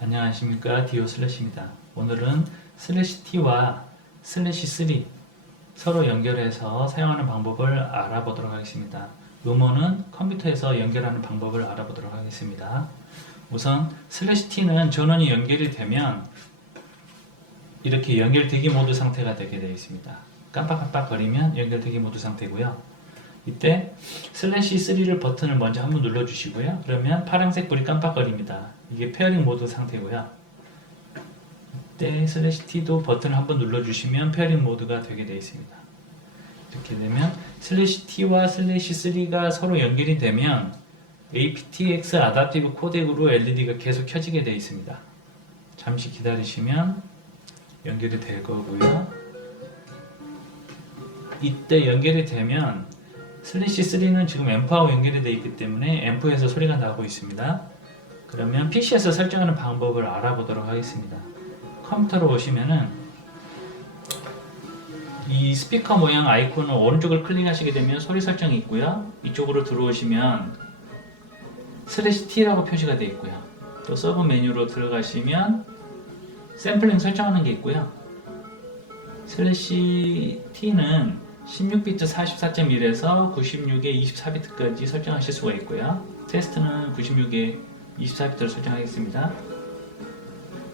안녕하십니까 디오 슬래시입니다. 오늘은 슬래시 T와 슬래시 3 서로 연결해서 사용하는 방법을 알아보도록 하겠습니다. 음원은 컴퓨터에서 연결하는 방법을 알아보도록 하겠습니다. 우선 슬래시 T는 전원이 연결이 되면 이렇게 연결 대기 모드 상태가 되게 되어 있습니다. 깜빡깜빡 거리면 연결 대기 모드 상태고요. 이때 슬래시 3를 버튼을 먼저 한번 눌러주시고요. 그러면 파란색 불이 깜빡거립니다. 이게 페어링 모드 상태고요. 이때 슬래시 T도 버튼을 한번 눌러주시면 페어링 모드가 되게 되어 있습니다. 이렇게 되면 슬래시 T와 슬래시 3가 서로 연결이 되면 aptx 아답티브 코덱으로 LED가 계속 켜지게 되어 있습니다. 잠시 기다리시면 연결이 될 거고요. 이때 연결이 되면 슬래시 3는 지금 앰프하고 연결이 되어 있기 때문에 앰프에서 소리가 나고 있습니다. 그러면 PC에서 설정하는 방법을 알아보도록 하겠습니다. 컴퓨터로 오시면은 이 스피커 모양 아이콘을 오른쪽을 클릭하시게 되면 소리 설정이 있고요. 이쪽으로 들어오시면 슬래시 T라고 표시가 되어 있고요. 또 서브 메뉴로 들어가시면 샘플링 설정하는 게 있고요. 슬래시 T는 16비트 44.1에서 96에 24비트까지 설정하실 수가 있고요. 테스트는 96에 24비트로 설정하겠습니다.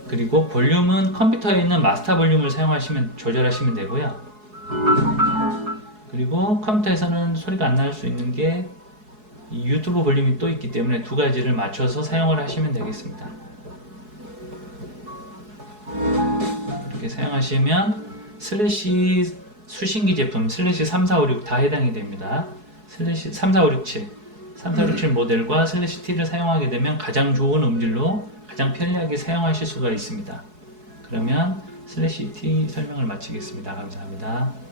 그리고 볼륨은 컴퓨터에 있는 마스터 볼륨을 사용하시면 조절하시면 되고요. 그리고 컴퓨터에서는 소리가 안 날 수 있는 게이 유튜브 볼륨이 또 있기 때문에 두 가지를 맞춰서 사용을 하시면 되겠습니다. 이렇게 사용하시면 슬래시 수신기 제품 슬래시 3456 다 해당이 됩니다. 슬래시 34567 3467 모델과 슬래시 T를 사용하게 되면 가장 좋은 음질로 가장 편리하게 사용하실 수가 있습니다. 그러면 슬래시 T 설명을 마치겠습니다. 감사합니다.